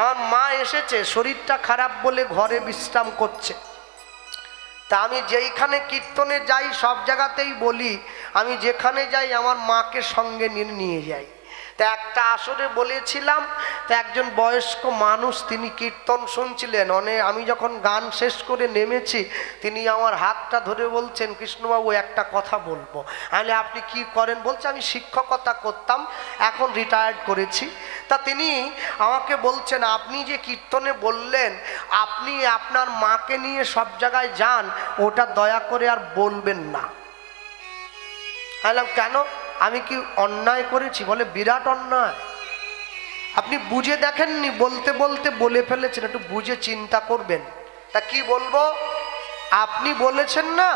আমার মা এসেছে, শরীরটা খারাপ বলে ঘরে বিশ্রাম করছে। তা আমি যেইখানে কীর্তনে যাই সব জায়গাতেই বলি আমি যেখানে যাই আমার মাকে সঙ্গে নিয়ে যাই। তা একটা আসরে বলেছিলাম, তা একজন বয়স্ক মানুষ তিনি কীর্তন শুনছিলেন। আমি যখন গান শেষ করে নেমেছি তিনি আমার হাতটা ধরে বলছেন, কৃষ্ণবাবু একটা কথা বলবো। আমি আপনি কি করেন? বলছে আমি শিক্ষকতা করতাম, এখন রিটায়ার্ড করেছি। তা তিনি আমাকে বলছেন, আপনি যে কীর্তনে বললেন আপনি আপনার মাকে নিয়ে সব জায়গায় যান, ওটা দয়া করে আর বলবেন না। বললাম কেন? আমি কি অন্যায় করেছি? বলে বিরাট অন্যায়। আপনি বুঝে দেখেননি, বলতে বলতে বলে ফেলেছেন, একটু বুঝে চিন্তা করবেন। তা কি বলবো? আপনি বলেছেন না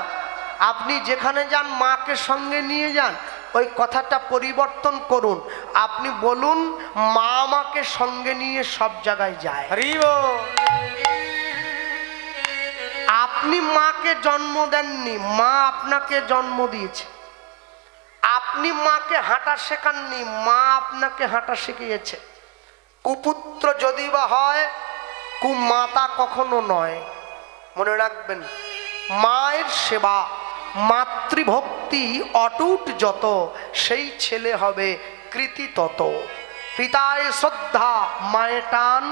আপনি যেখানে যান মাকে সঙ্গে নিয়ে যান, ওই কথাটা পরিবর্তন করুন। আপনি বলুন মা আমাকে সঙ্গে নিয়ে সব জায়গায় যায়। আপনি মাকে জন্ম দেননি, মা আপনাকে জন্ম দিয়েছে। আপনি মাকে হাঁটা শেখাননি, মা আপনাকে হাঁটা শিখিয়েছে। কুপুত্র যদি বা হয়, কুমাতা কখনো নয়। মনে রাখবেন, মায়ের সেবা মাতৃভক্তি অটুট যত, সেই ছেলে হবে কৃতি তত। পিতায় শ্রদ্ধা মায়ে টান,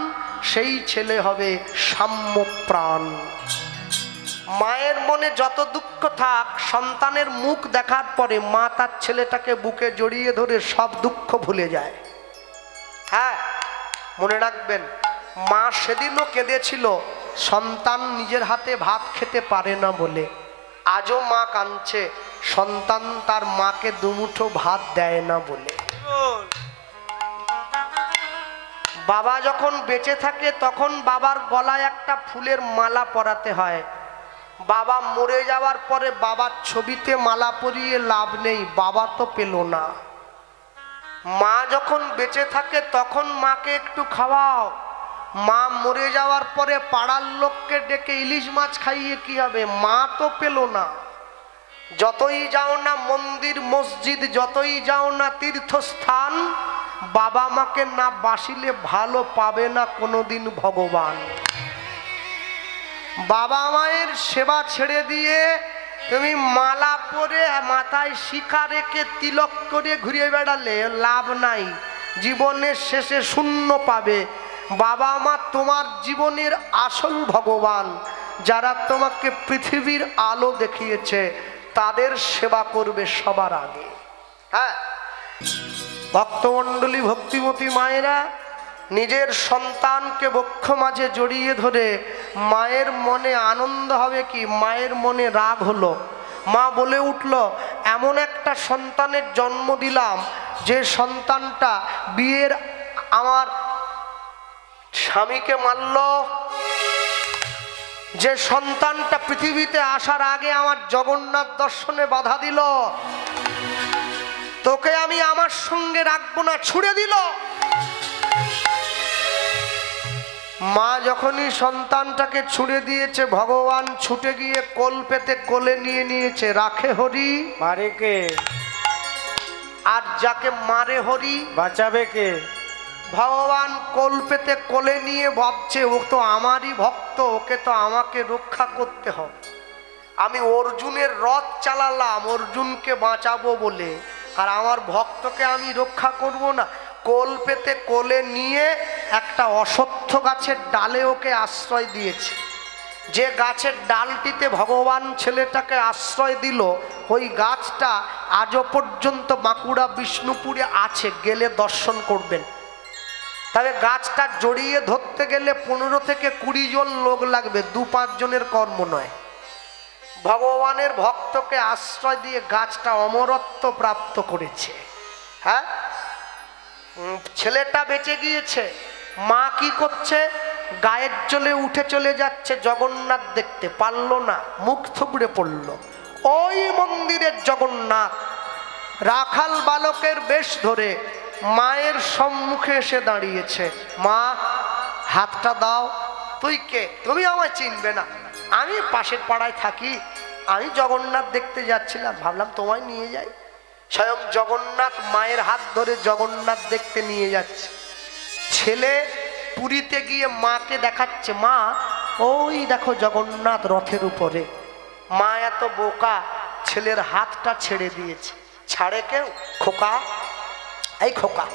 সেই ছেলে হবে সাম্যপ্রাণ। মায়ের মনে যত দুঃখ থাক, সন্তানের মুখ দেখার পরে মা তার ছেলেটাকে বুকে জড়িয়ে ধরে সব দুঃখ ভুলে যায়। হ্যাঁ, মনে রাখবেন, মা সেদিনও কেঁদেছিল সন্তান নিজের হাতে ভাত খেতে পারে না বলে। আজও মা কাঁদছে সন্তান তার মাকে দুমুঠো ভাত দেয় না বলে। বাবা যখন বেঁচে থাকে তখন বাবার গলায় একটা ফুলের মালা পরাতে হয়। বাবা মরে যাওয়ার পরে বাবার ছবিতে মালা পরিয়ে লাভ নেই, বাবা তো পেল না। মা যখন বেঁচে থাকে তখন মাকে একটু খাওয়াও। মা মরে যাওয়ার পরে পাড়ার লোককে ডেকে ইলিশ মাছ খাইয়ে কি হবে? মা তো পেল না। যতই যাও না মন্দির মসজিদ, যতই যাও না তীর্থস্থান, বাবা মাকে না বাসিলে ভালো পাবে না কোনোদিন ভগবান। বাবা মায়ের সেবা ছেড়ে দিয়ে তুমি মালা পরে মাথায় শিখা রেখে তিলক করে ঘুরে বেড়ালে লাভ নাই, জীবনের শেষে শূন্য পাবে। বাবা মা তোমার জীবনের আসল ভগবান। যারা তোমাকে পৃথিবীর আলো দেখিয়েছে তাদের সেবা করবে সবার আগে। হ্যাঁ, ভক্তমণ্ডলী, ভক্তিমতী মায়েরা নিজের সন্তানকে বক্ষ মাঝে জড়িয়ে ধরে, মায়ের মনে আনন্দ হবে কি, মায়ের মনে রাগ হলো। মা বলে উঠল, এমন একটা সন্তানের জন্ম দিলাম যে সন্তানটা বিয়ের আমার স্বামীকে মারল, যে সন্তানটা পৃথিবীতে আসার আগে আমার জগন্নাথ দর্শনে বাধা দিল, তোকে আমি আমার সঙ্গে রাখবো না, ছুড়ে দিল। মা যখনই সন্তানটাকে ছুড়ে দিয়েছে, ভগবান ছুটে গিয়ে কোল পেতে কোলে নিয়ে নিয়েছে। রাখে হরি, মারে কে? আর যাকে মারে হরি বাঁচাবে কে? ভগবান কোল পেতে কোলে নিয়ে ভাবছে, ও তো আমারই ভক্ত, ওকে তো আমাকে রক্ষা করতে হবে। আমি অর্জুনের রথ চালালাম অর্জুনকে বাঁচাবো বলে, আর আমার ভক্তকে আমি রক্ষা করব না? কোল পেতে কোলে নিয়ে একটা অশ্বত্থ গাছের ডালে ওকে আশ্রয় দিয়েছে। যে গাছের ডালটিতে ভগবান ছেলেটাকে আশ্রয় দিল, ওই গাছটা আজও পর্যন্ত বাঁকুড়া বিষ্ণুপুরে আছে, গেলে দর্শন করবেন। তবে গাছটা জড়িয়ে ধরতে গেলে 15 থেকে 20 জন লোক লাগবে, 2-5 জনের কর্ম নয়। ভগবানের ভক্তকে আশ্রয় দিয়ে গাছটা অমরত্ব প্রাপ্ত করেছে। হ্যাঁ, ছেলেটা বেঁচে গিয়েছে। মা কি করছে? গায়ের জলে উঠে চলে যাচ্ছে জগন্নাথ দেখতে, পারল না, মুখ থুবড়ে পড়ল। ওই মন্দিরের জগন্নাথ রাখাল বালকের বেশ ধরে মায়ের সম্মুখে এসে দাঁড়িয়েছে। মা, হাতটা দাও। তুই কে? তুমি আমায় চিনবে না, আমি পাশের পাড়ায় থাকি, আমি জগন্নাথ দেখতে যাচ্ছিলাম, ভাবলাম তোমায় নিয়ে যাই। স্বয়ং জগন্নাথ মায়ের হাত ধরে জগন্নাথ দেখতে নিয়ে যাচ্ছে। ছেলে পুরীতে গিয়ে মাকে দেখাচ্ছে, মা ওই দেখো জগন্নাথ রথের উপরে। মা এত বোকা, ছেলের হাতটা ছেড়ে দিয়েছে। ছাড়ে কেউ? খোকা, এই খোকা,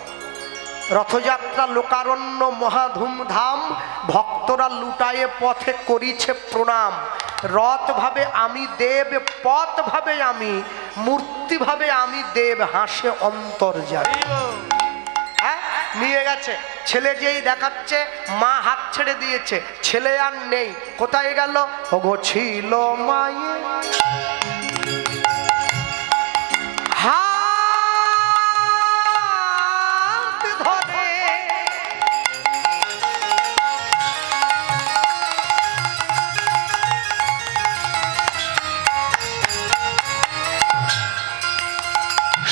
রথযাত্রা লোকারণ্য মহা ধুমধাম, ভক্তরা লুটায়ে পথে করিছে প্রণাম। রথ ভাবে আমি দেব, পথ ভাবে আমি, মূর্তি ভাবে আমি দেব, হাসে অন্তর্যামী। হ্যাঁ, নিয়ে গেছে। ছেলে যেই দেখাচ্ছে, মা হাত ছেড়ে দিয়েছে, ছেলে আর নেই। কোথায় গেল? ওগো ছিল মায়ে হাত ধরে,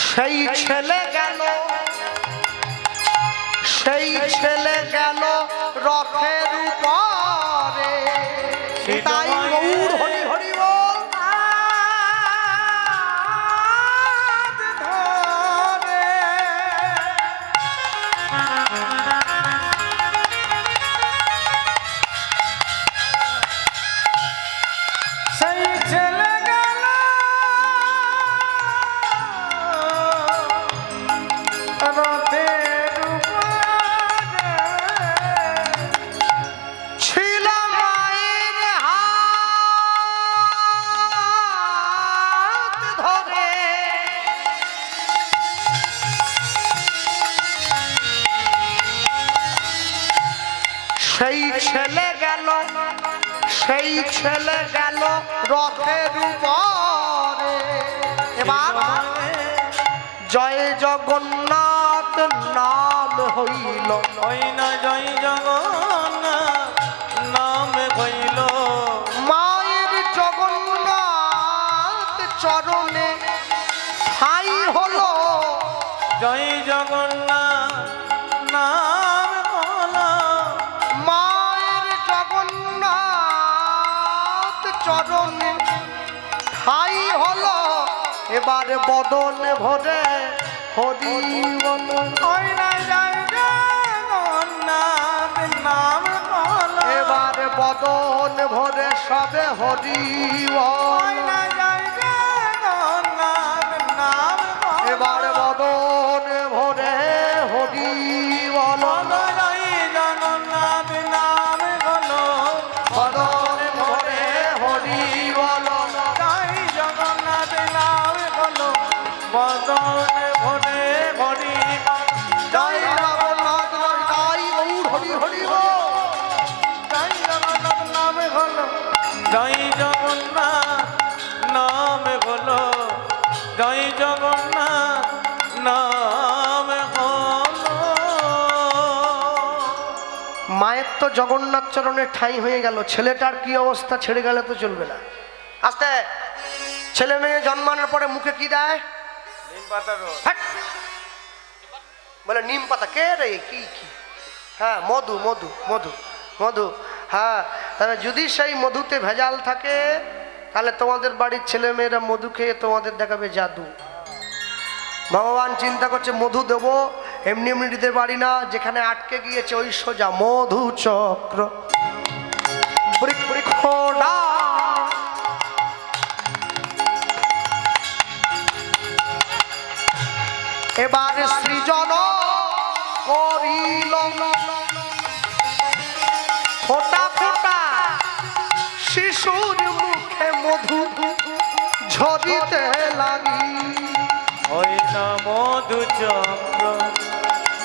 সেই ছেলে গেল, সেই ছেলে গেল রথের উপরে। তাই গৌর হরি হরি বল ধরে। সেই ছেলে গেল রথের উপরে, ছিল মায়ের হাত ধরে। সেই ছেলে গেল, সেই ছেলে গেল রথের উপরে। এবার জয় জগন্নাথ নাম হইল, জয় জগন্নাথ নাম হইল। মায়ের জগন্নাথ চরণে ঠাই হলো, জয় জগন্নাথ নাম হলো। মায়ের জগন্নাথ চরণে ঠাই হলো। এবার বদন ভরে হরি বল, ওই না জয় জগন্নাথ নাম হলো। এবার বদন ভরে সবে হরি বল। ওই না জয় জগন্নাথ নাম হলো। এবার বদন ভরে হরি বল, জয় জগন্নাথ নাম হলো। বদন ভরে হরি বল। জয় জগন্নাথ নাম হলো। বদন ভরে হরি জয় জগন্নাথ, জয় গৌর হরি হরি বল। জয় জগন্নাথ নাম হলো। জয় জগন্নাথ নাম হলো। জয় জগন্নাথ নাম হলো। মায়ের তো জগন্নাথ চরণের ঠাঁই হয়ে গেল, ছেলেটার কি অবস্থা? ছেড়ে গেলে তো চলবে না। আস্তে, ছেলে মেয়ে জন্মানোর পরে মুখে কি দেয়? নিম পাতার রস। হ্যাট! বলে নিম পাতা। কে রে? কি কি? হ্যাঁ, মধু মধু মধু মধু। হ্যাঁ, তাহলে যদি সেই মধুতে ভেজাল থাকে, তাহলে তোমাদের বাড়ির ছেলে মেয়েরা মধু খেয়ে তোমাদের দেখাবে জাদু। ভগবান চিন্তা করছে মধু দেবো, এমনি এমনি দিতে পারি না, যেখানে আটকে গিয়েছে ওই সোজা মধু চক্র খোডা। এবারে সৃজন করিল ফোটা ফোটা শিশুর মুখে মধু ঝরিতে লাগি। ওই না মধু চক্র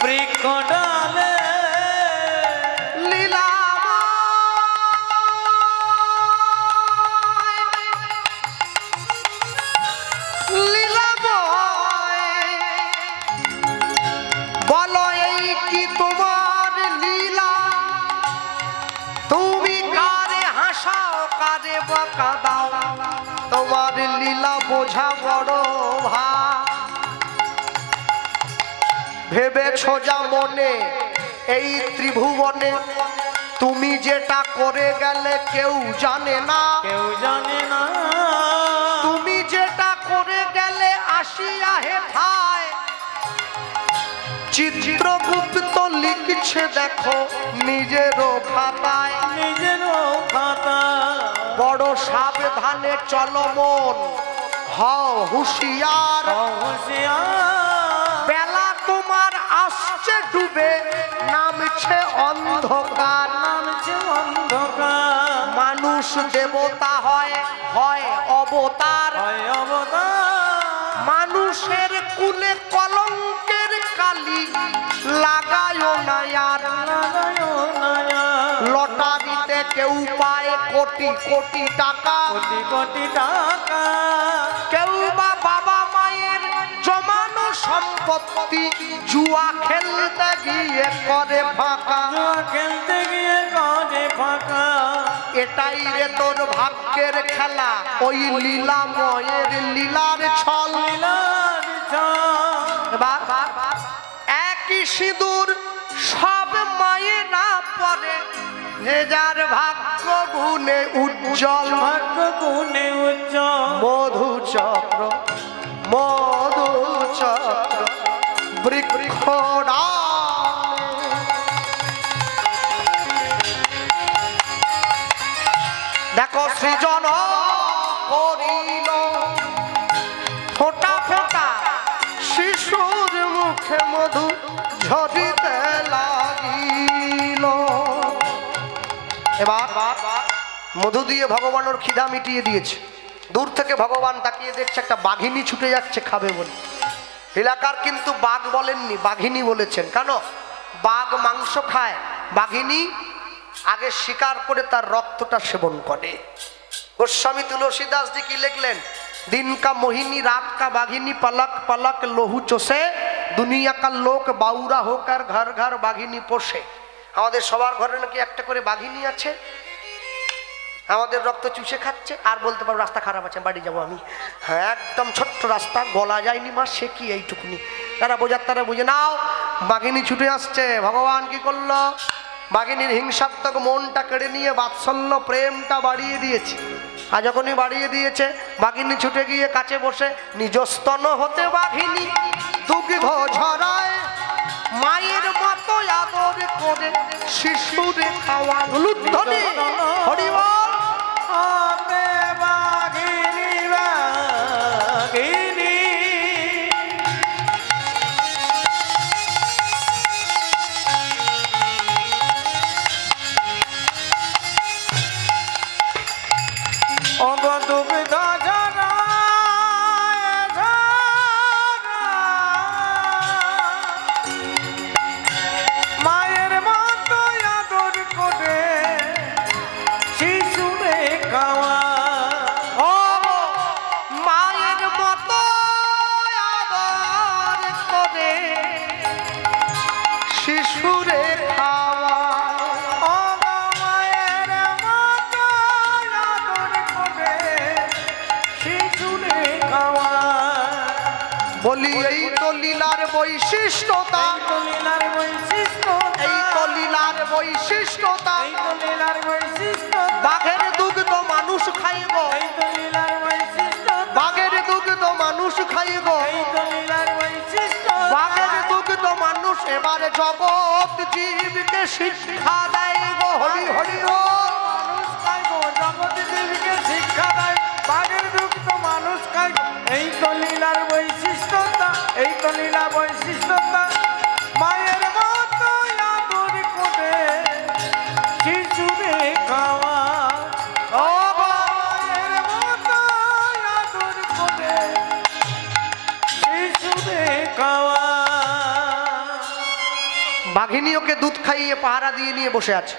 বৃক্ষ ডালে লীলা বলো এই কি তোমার লীলা? তুমি কারে হাসাও, কারে বকা দাও, তোমার লীলা বোঝা বড় ভা। ভেবেছো যা মনে এই ত্রিভুবনে, তুমি যেটা করে গেলে কেউ জানে না, কেউ জানে না। তুমি যেটা করে গেলে আসিয়া হেথায় চিত্রগুপ্ত লিখছে দেখো নিজেরও খাতায়, নিজেরও খাতা বড় সাবধানে চলো মন হও হুঁশিয়ার, হুঁশিয়ার বেলা তোমার আসছে ডুবে নামছে অন্ধকার, নামছে অন্ধকার মানুষ দেবতা হয় হয় অবতার, হয় অবতার মানুষের কুলে কলঙ্কের কালি লাগায় না আর, লাগায় না লটারিতে কেউ পায় কোটি কোটি টাকা, কোটি কোটি টাকা কেউ বা বাবা মায়ের জমানো সম্পত্তি জুয়া খেলতে গিয়ে করে ফাঁকা, জুয়া খেলতে গিয়ে করে ফাঁকা এটাই রে তোর ভাগ্যের খেলা, ওই লীলাময়ের লীলার ছল, লীলার ছল। এবার একই সিঁদুর সব মায়েরা পরে, যে যার ভাগ্য গুণে উজ্জ্বল, ভাগ্য গুণে উজ্জ্বল মধু চক্র মধু চক্র বৃক্ষ দেখো সৃজন করিল ফোঁটা ফোঁটা শিশুর মুখে মধু ঝরিতে লাগিল। এবার মধু দিয়ে ভগবান ওর খিদা মিটিয়ে দিয়েছে, দূর থেকে ভগবান তাকিয়ে দেখছে একটা বাঘিনী ছুটে যাচ্ছে খাবে বলে, এলাকার কিন্তু বাঘ বলেননি বাঘিনী বলেছেন, কেন বাঘ মাংস খায়, বাঘিনী আগে শিকার করে তার রক্তটা সেবন করে। গোস্বামী তুলসীদাস জি কি লিখলেন, दिन का मोहिनी रात का बाघिनी पलक पलक लोहू चोसे दुनिया का लोक बाउरा होकर घर घर बाघिनी पोषे। আমাদের সবার ঘরে নাকি একটা করে বাঘিনী আছে, আমাদের রক্ত চুষে খাচ্ছে, আর বলতে পারো রাস্তা খারাপ আছে বাড়ি যাবো আমি, হ্যাঁ একদম ছোট্ট রাস্তা গলা যায়নি মা, সে কি এইটুকুনি, তারা বোঝার তারা বুঝে নাও বাঘিনী ছুটে আসছে। ভগবান কি করলো, বাঘিনীর হিংসাত্মক মনটা কেড়ে নিয়ে বাৎসল্য প্রেমটা বাড়িয়ে দিয়েছে, আর যখনই বাড়িয়ে দিয়েছে বাঘিনী ছুটে গিয়ে কাছে বসে নিজ স্তন হতে বাঘিনী দুগ্ধ ঝরায়, মায়ের মতো আদর করে শিশুরে খাওয়া লুদ্ধনে হরিবল। বলি এই তো লীলার বৈশিষ্ট্যতা, এই তো লীলার বৈশিষ্ট্যতা, বাঘের দুগ্ধ মানুষ খাইব, বাঘের দুগ্ধ মানুষ খাইব, বাঘের দুগ্ধ মানুষ এবারে জগৎ জীবকে শিক্ষা দেয় গো, হরি হরি বল। জগৎ জীবকে শিক্ষা দেয়, বাঘের দুগ্ধ মানুষ খায়, এই তো লীলার বৈশিষ্ট্যতা, এই তো লীলা বৈশিষ্ট্যতা। মায়ের মতো আদর করে শিশুরে খাওয়া, ও মায়ের মতো আদর করে শিশুরে খাওয়া। বাঘিনী ওকে দুধ খাইয়ে পাহারা দিয়ে নিয়ে বসে আছে।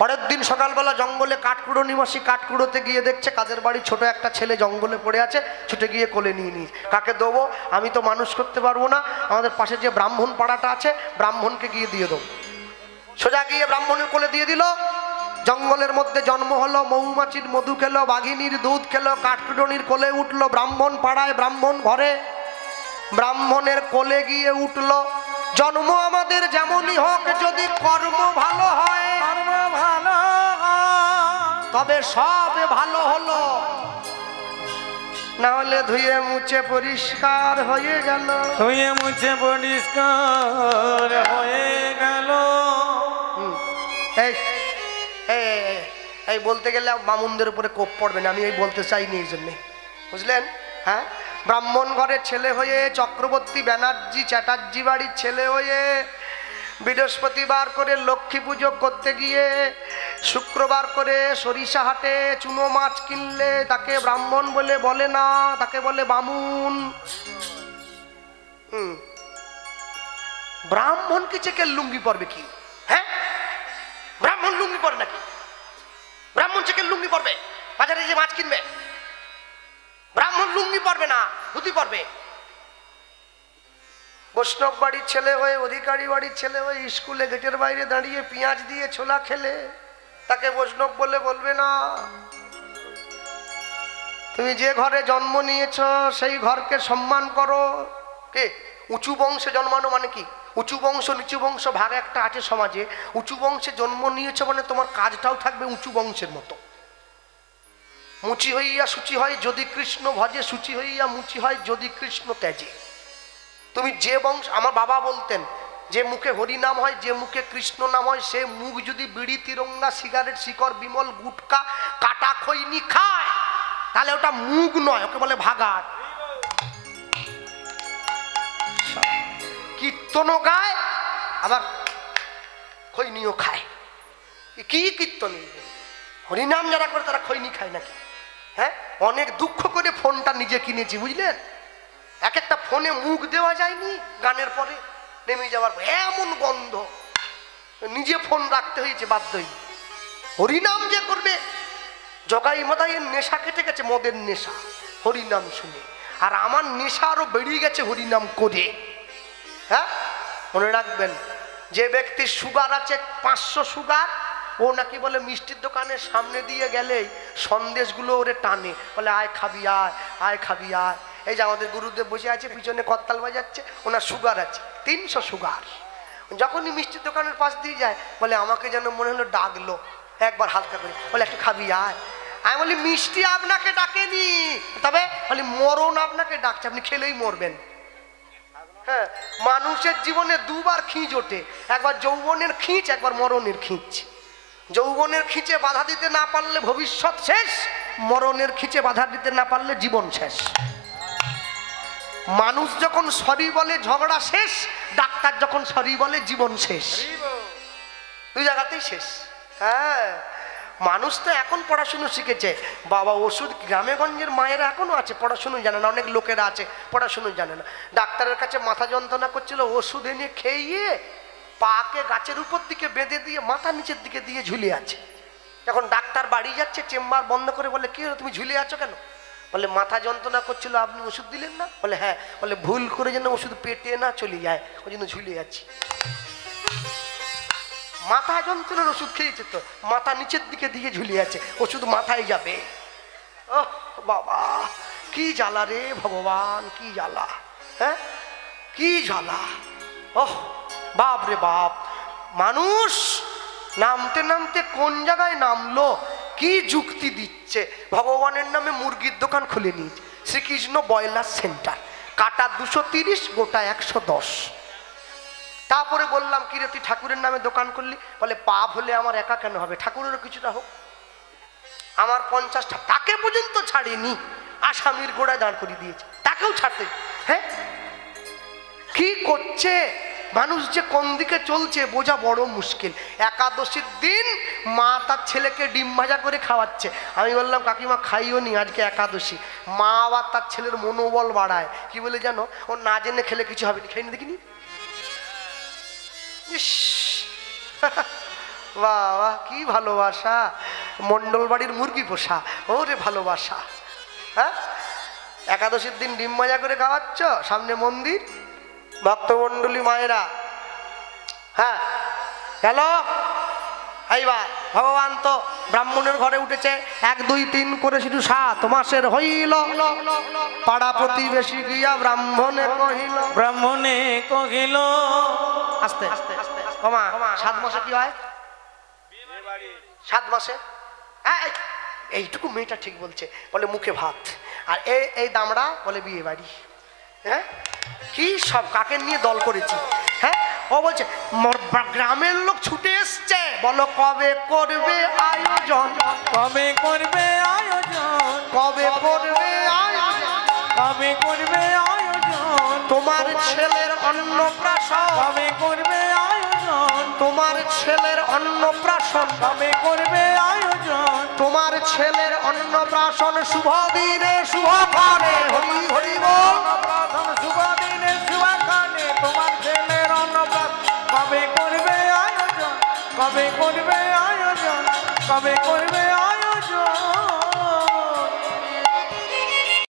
পরের দিন সকালবেলা জঙ্গলে কাঠকুড়ো নিবাসী কাঠকুড়োতে গিয়ে দেখছে কাদের বাড়ি ছোট একটা ছেলে জঙ্গলে পড়ে আছে, ছুটে গিয়ে কোলে নিয়ে নিস, কাকে দেবো, আমি তো মানুষ করতে পারবো না, আমাদের পাশে যে ব্রাহ্মণ পাড়াটা আছে ব্রাহ্মণকে গিয়ে দিয়ে দেবো। সোজা গিয়ে ব্রাহ্মণের কোলে দিয়ে দিল। জঙ্গলের মধ্যে জন্ম হলো, মৌমাছির মধু খেলো, বাঘিনীর দুধ খেলো, কাঠকুড়োনির কোলে উঠলো, ব্রাহ্মণ পাড়ায় ব্রাহ্মণ ঘরে, ব্রাহ্মণের কোলে গিয়ে উঠলো। জন্ম আমাদের যেমনই হোক, যদি কর্ম ভালো হয় তবে সব ভালো হলো, না হলে ধুয়ে মুছে পরিষ্কার হয়ে গেল। ধুয়ে মুছে পরিষ্কার হয়ে গেল। এই এই এই- এই বলতে গেলে বামুনদের উপরে কোপ পড়বে না, আমি এই বলতে চাইনি এই জন্যে, বুঝলেন? হ্যাঁ, ব্রাহ্মণ ঘরের ছেলে হয়ে, চক্রবর্তী ব্যানার্জি চ্যাটার্জি বাড়ির ছেলে হয়ে, বৃহস্পতিবার করে লক্ষ্মী পুজো করতে গিয়ে শুক্রবার করে সরিষা হাটে চুনো মাছ কিনলে তাকে ব্রাহ্মণ বলে বলে না, তাকে বলে বামুন। ব্রাহ্মণ কি চেকে লুঙ্গি পরবে কি? হ্যাঁ, ব্রাহ্মণ লুঙ্গি পরে নাকি? ব্রাহ্মণ চেকে লুঙ্গি পরবে? বাজারে যে মাছ কিনবে ব্রাহ্মণ লুঙ্গি পরবে না, ধুতি পরবে। বৈষ্ণব বাড়ির ছেলে হয়ে, অধিকারী বাড়ির ছেলে হয়ে স্কুলে গেটের বাইরে দাঁড়িয়ে পেঁয়াজ দিয়ে ছোলা খেলে তাকে বৈষ্ণব বলে বলবে না। তুমি যে ঘরে জন্ম নিয়েছ সেই ঘরকে সম্মান করো। কে? উঁচু বংশে জন্মানো মানে কি? উঁচু বংশ নিচু বংশ ভাগ একটা আছে সমাজে। উঁচু বংশে জন্ম নিয়েছ মানে তোমার কাজটাও থাকবে উঁচু বংশের মতো। মুচি হইয়া সূচি হয় যদি কৃষ্ণ ভজে, সূচি হইয়া মুচি হয় যদি কৃষ্ণ ত্যাজে। তুমি যে বংশ, আমার বাবা বলতেন যে মুখে হরিনাম হয়, যে মুখে কৃষ্ণ নাম হয়, সে মুখ যদি বিড়ি তিরঙ্গা সিগারেট শিকড় বিমল গুটকা কাটা খৈনি খায় তাহলে ওটা মুখ নয়, ওকে বলে ভাগাত। কীর্তনও গায় আবার খৈনিও খায়। কি কীর্তন? হরিনাম যারা করে তারা খৈনি খায় নাকি? হ্যাঁ, অনেক দুঃখ করে ফোনটা নিজে কিনেছি, বুঝলেন? এক একটা ফোনে মুখ দেওয়া যায়নি, গানের পরে নেমে যাওয়ার এমন গন্ধ, নিজে ফোন রাখতে হয়েছে বাধ্যই। হরিনাম যে করবে, জগাই মদাইয়ের নেশা কেটে গেছে, মদের নেশা হরিনাম শুনে, আর আমার নেশা আরো বেরিয়ে গেছে হরিনাম করে। হ্যাঁ, মনে রাখবেন, যে ব্যক্তির সুগার আছে 500 সুগার, ও নাকি বলে মিষ্টির দোকানের সামনে দিয়ে গেলেই সন্দেশগুলো ওরে টানে, বলে আয় খাবি আয়, আয় খাবি আয়। এই যে আমাদের গুরুদেব বসে আছে পিছনে করতাল বাজাচ্ছে, ওনার সুগার আছে 300 সুগার। যখনই মিষ্টির দোকানের পাশ দিয়ে যায় বলে আমাকে যেন মনে হলো ডাকলো, একবার হালকা করে বলে একটু খাবি আয়। আমি বলি মিষ্টি আপনাকে ডাকেনি, তবে বলি মরণ আপনাকে ডাকছে, আপনি খেলেই মরবেন। হ্যাঁ, মানুষের জীবনে দুবার খিঁচ ওঠে, একবার যৌবনের খিঁচ, একবার মরণের খিঁচ। যৌবনের খিঁচে বাধা দিতে না পারলে ভবিষ্যৎ শেষ, মরণের খিঁচে বাধা দিতে না পারলে জীবন শেষ। মানুষ যখন সরি বলে ঝগড়া শেষ, ডাক্তার যখন সরি বলে জীবন শেষ, দুই জায়গাতেই শেষ। হ্যাঁ, মানুষ তো এখন পড়াশুনো শিখেছে বাবা। ওষুধ গ্রামে গঞ্জের মায়েরা এখনো আছে পড়াশুনো জানে না, অনেক লোকেরা আছে পড়াশুনো জানে না। ডাক্তারের কাছে মাথা যন্ত্রণা করছিল, ওষুধ এনে খেয়ে পাকে গাছের উপর দিকে বেঁধে দিয়ে মাথা নিচের দিকে দিয়ে ঝুলে আছে। যখন ডাক্তার বাড়ি যাচ্ছে চেম্বার বন্ধ করে বলে কি হলো তুমি ঝুলে আছো কেন? বলে মাথা যন্ত্রণা করছিল, আপনি ওষুধ দিলেন না? বলে হ্যাঁ। বলে ভুল করে যেন ওষুধ পেটে না চলে যায়, ওই জন্য ঝুলে যাচ্ছি। মাথা যন্ত্রণার ওষুধ খেয়েছে তো মাথা নিচের দিকে দিয়ে ঝুলে আছে, ওষুধ মাথায় যাবে। ও বাবা, কি জ্বালা রে ভগবান, কি জ্বালা! হ্যাঁ, কি জ্বালা! ওহ বাপ রে বাপ! মানুষ নামতে নামতে কোন জায়গায় নামলো, কি যুক্তি দিচ্ছে! ভগবানের নামে মুরগির দোকান খুলে নিয়েছে, শ্রীকৃষ্ণ ব্রয়লার সেন্টার, কাটা 230, গোটা 110। তারপরে বললাম কি রে তুই ঠাকুরের নামে দোকান করলি? বলে পাপ হলে আমার একা কেন হবে, ঠাকুরেরও কিছুটা হোক। আমার 50টা, তাকে পর্যন্ত ছাড়েনি, আসামির গোড়ায় দাঁড় করিয়ে দিয়েছে, তাকেও ছাড়তে। হ্যাঁ, কি করছে মানুষ, যে কোন দিকে চলছে বোঝা বড় মুশকিল। একাদশীর দিন মা তার ছেলেকে ডিম ভাজা করে খাওয়াচ্ছে। আমি বললাম কাকিমা খাইও নি, আজকে একাদশী। মা আবার তার ছেলের মনোবল বাড়ায়, কি বলে জানো? ও না জেনে খেলে কিছু হবে না, খাইনি দেখিনি। বাবা কি ভালোবাসা, মন্ডল বাড়ির মুরগি পোষা, ওরে ভালোবাসা। হ্যাঁ, একাদশীর দিন ডিম ভাজা করে খাওয়াচ্ছ, সামনে মন্দির, ভক্তমন্ডলী মায়েরা। হ্যাঁ, হ্যালো, এইবার ভগবান তো ব্রাহ্মণের ঘরে উঠেছে, 1 2 3 করে শুধু 7 মাসের হইল, পাড়া প্রতিবেশী গিয়া ব্রাহ্মণে কহিল, ব্রাহ্মণে কহিল। আস্তে ওমা, 7 মাসে কি হয়? 7 মাসে এইটুকু মেয়েটা ঠিক বলছে, বলে মুখে ভাত আর এই দামড়া বলে বিয়ে বাড়ি। হ্যাঁ কি সব কাকে নিয়ে দল করেছি। হ্যাঁ ও বলছে গ্রামের লোক ছুটে এসছে, বলো কবে করবে আয়োজন, কবে করবে আয়োজন, কবে করবে আয়োজন, কবে করবে আয়োজন, তোমার ছেলের অন্নপ্রাশন, কবে করবে আয়োজন, তোমার ছেলের অন্নপ্রাশন, কবে করবে আয়োজন, তোমার ছেলের অন্নপ্রাশন শুভ দিনে শুভ ক্ষণে হরি হরি বল। প্রথম শুভ দিনে শুভক্ষণে তোমার ছেলের অন্নপ্রাশন, কবে করবে আয়োজন, কবে করবে আয়োজন, কবে করবে আয়োজন।